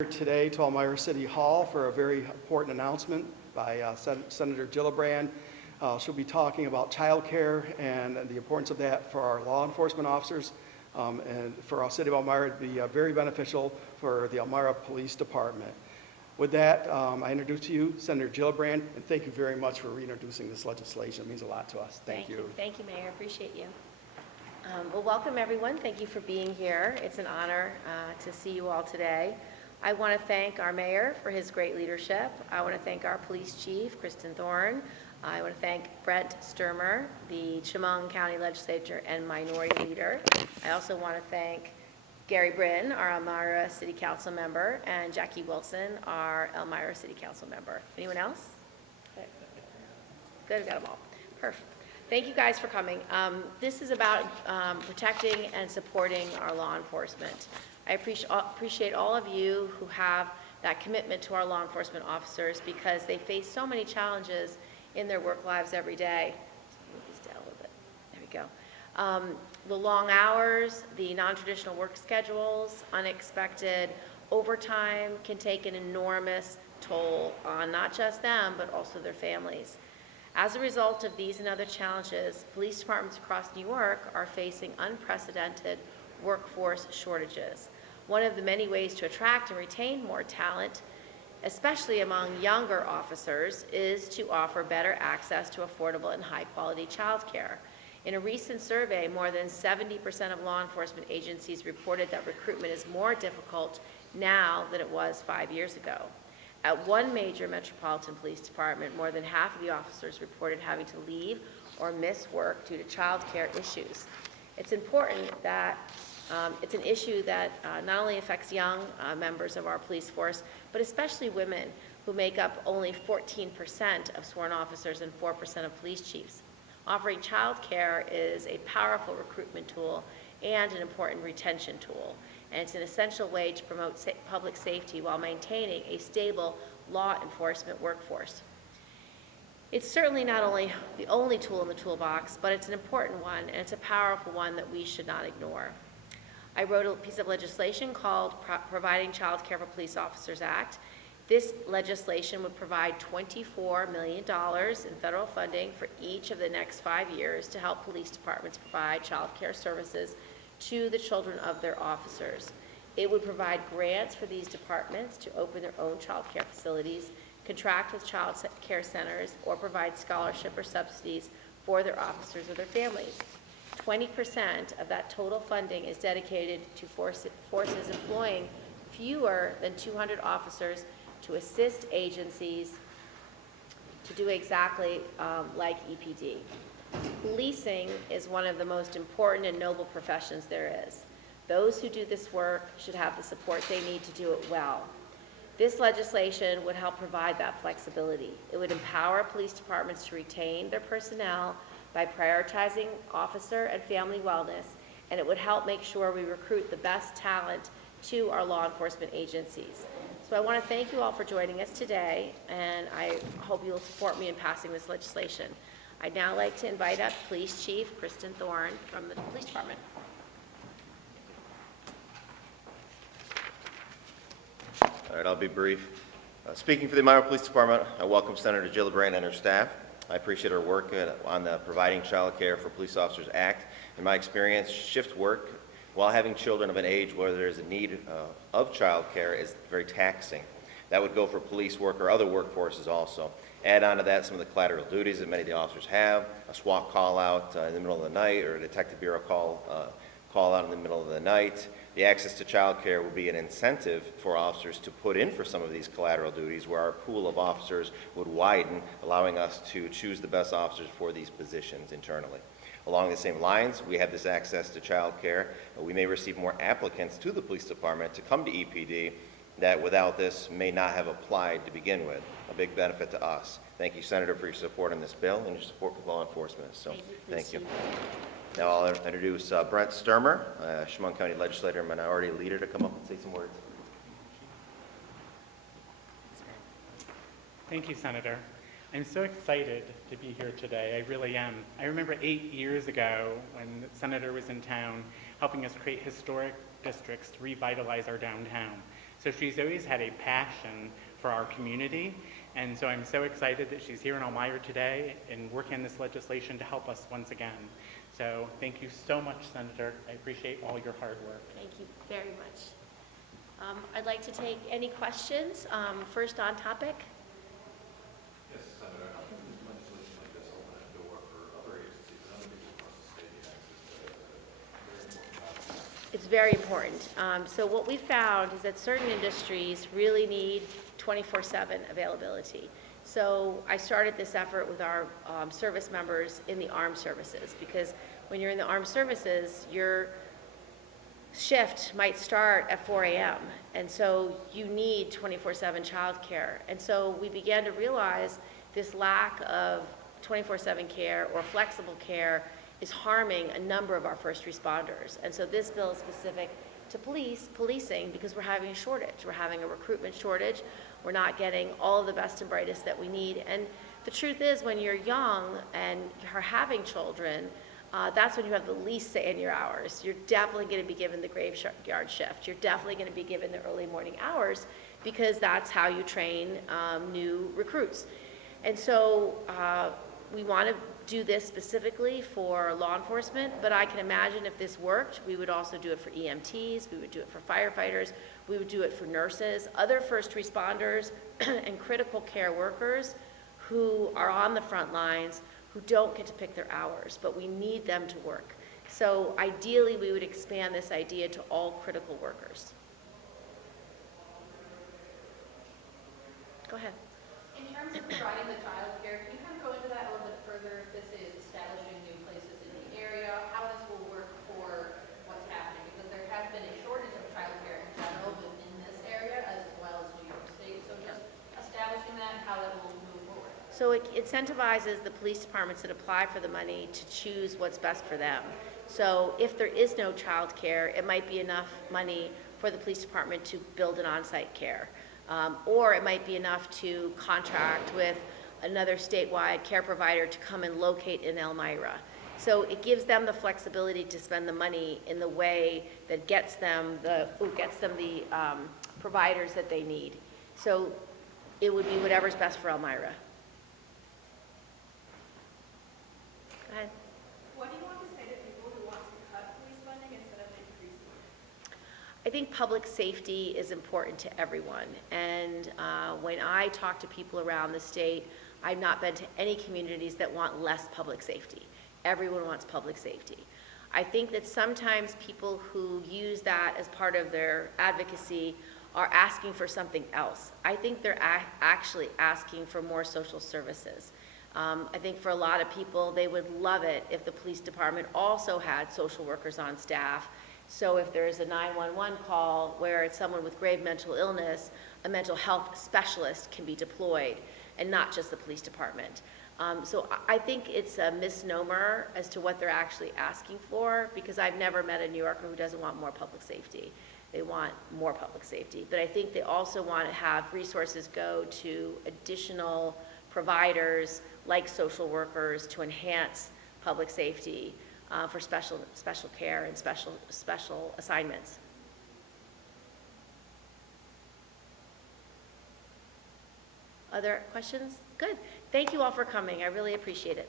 Here today to Elmira City Hall for a very important announcement by Senator Gillibrand. She'll be talking about childcare and the importance of that for our law enforcement officers and for our city of Elmira. It'd be very beneficial for the Elmira Police Department. With that, I introduce to you Senator Gillibrand, and thank you very much for reintroducing this legislation. It means a lot to us. Thank you. Thank you, Mayor. Appreciate you. Well, welcome everyone. Thank you for being here. It's an honor to see you all today. I want to thank our mayor for his great leadership. I want to thank our police chief, Kristen Thorne. I want to thank Brent Sturmer, the Chemung County Legislature and Minority Leader. I also want to thank Gary Bryn, our Elmira City Council member, and Jackie Wilson, our Elmira City Council member. Anyone else? Good, we got them all. Perfect. Thank you guys for coming. This is about protecting and supporting our law enforcement. I appreciate all of you who have that commitment to our law enforcement officers because they face so many challenges in their work lives every day. Move these down a little bit. There we go. The long hours, the non-traditional work schedules, unexpected overtime can take an enormous toll on not just them, but also their families. As a result of these and other challenges, police departments across New York are facing unprecedented workforce shortages. One of the many ways to attract and retain more talent, especially among younger officers, is to offer better access to affordable and high-quality childcare. In a recent survey, more than 70% of law enforcement agencies reported that recruitment is more difficult now than it was 5 years ago. At one major metropolitan police department, more than half of the officers reported having to leave or miss work due to childcare issues. It's important that it's an issue that not only affects young members of our police force, but especially women who make up only 14% of sworn officers and 4% of police chiefs. Offering child care is a powerful recruitment tool and an important retention tool, and it's an essential way to promote public safety while maintaining a stable law enforcement workforce. It's certainly not only the only tool in the toolbox, but it's an important one, and it's a powerful one that we should not ignore. I wrote a piece of legislation called Providing Child Care for Police Officers Act. This legislation would provide $24 million in federal funding for each of the next 5 years to help police departments provide child care services to the children of their officers. It would provide grants for these departments to open their own child care facilities, contract with child care centers, or provide scholarship or subsidies for their officers or their families. 20% of that total funding is dedicated to forces employing fewer than 200 officers to assist agencies to do exactly like EPD. Policing is one of the most important and noble professions there is. Those who do this work should have the support they need to do it well. This legislation would help provide that flexibility. It would empower police departments to retain their personnel by prioritizing officer and family wellness, and it would help make sure we recruit the best talent to our law enforcement agencies. So I want to thank you all for joining us today, and I hope you will support me in passing this legislation. I'd now like to invite up Police Chief Kristen Thorne from the Police Department. All right, I'll be brief. Speaking for the Elmira Police Department, I welcome Senator Gillibrand and her staff. I appreciate her work on the Providing Child Care for Police Officers Act. In my experience, shift work while having children of an age where there's a need of child care is very taxing. That would go for police work or other workforces also. Add on to that some of the collateral duties that many of the officers have, a SWAT call out in the middle of the night or a Detective Bureau call out in the middle of the night. The access to child care would be an incentive for officers to put in for some of these collateral duties where our pool of officers would widen, allowing us to choose the best officers for these positions internally. Along the same lines, we have this access to child care. We may receive more applicants to the police department to come to EPD that without this may not have applied to begin with. A big benefit to us. Thank you, Senator, for your support on this bill and your support for law enforcement. So, thank you. Now I'll introduce Brent Sturmer, Chemung County Legislator and Minority Leader, to come up and say some words. Thank you, Senator. I'm so excited to be here today. I really am. I remember 8 years ago when the Senator was in town helping us create historic districts to revitalize our downtown. So she's always had a passion for our community, and so I'm so excited that she's here in Elmira today and working on this legislation to help us once again. So thank you so much, Senator. I appreciate all your hard work. Thank you very much. I'd like to take any questions. First on topic. Yes, Senator, how can legislation like this open a door for other agencies and other people across the state to access to very important documents? It's very important. So what we found is that certain industries really need 24/7 availability. So I started this effort with our service members in the armed services, because when you're in the armed services, your shift might start at 4 a.m. And so you need 24/7 childcare. And so we began to realize this lack of 24/7 care or flexible care is harming a number of our first responders. And so this bill is specific to policing, because we're having a shortage. We're having a recruitment shortage. We're not getting all of the best and brightest that we need. And the truth is, when you're young and you're having children, that's when you have the least say in your hours. You're definitely going to be given the graveyard shift. You're definitely going to be given the early morning hours, because that's how you train new recruits. And so we want to do this specifically for law enforcement, but I can imagine if this worked, we would also do it for EMTs, we would do it for firefighters, we would do it for nurses, other first responders, and critical care workers who are on the front lines, who don't get to pick their hours, but we need them to work. So ideally, we would expand this idea to all critical workers. Go ahead. In terms of providing the childcare, can you kind of go into that a little bit further? If this is establishing new places in the area, how this will work for what's happening? Because there has been a shortage of childcare in general within this area as well as New York State. So just establishing that and how that will move forward. So it incentivizes the police departments that apply for the money to choose what's best for them. So if there is no child care, it might be enough money for the police department to build an on-site care. Or it might be enough to contract with another statewide care provider to come and locate in Elmira. So it gives them the flexibility to spend the money in the way that gets them the providers that they need. So it would be whatever's best for Elmira. Go ahead. What do you want to say to people who want to cut police funding instead of increasing it? I think public safety is important to everyone. And when I talk to people around the state, I've not been to any communities that want less public safety. Everyone wants public safety. I think that sometimes people who use that as part of their advocacy are asking for something else. I think they're actually asking for more social services. I think for a lot of people, they would love it if the police department also had social workers on staff. So if there's a 911 call where it's someone with grave mental illness, a mental health specialist can be deployed, and not just the police department. So I think it's a misnomer as to what they're actually asking for, because I've never met a New Yorker who doesn't want more public safety. They want more public safety. But I think they also want to have resources go to additional providers like social workers to enhance public safety for special care and special assignments. Other questions? Good. Thank you all for coming. I really appreciate it.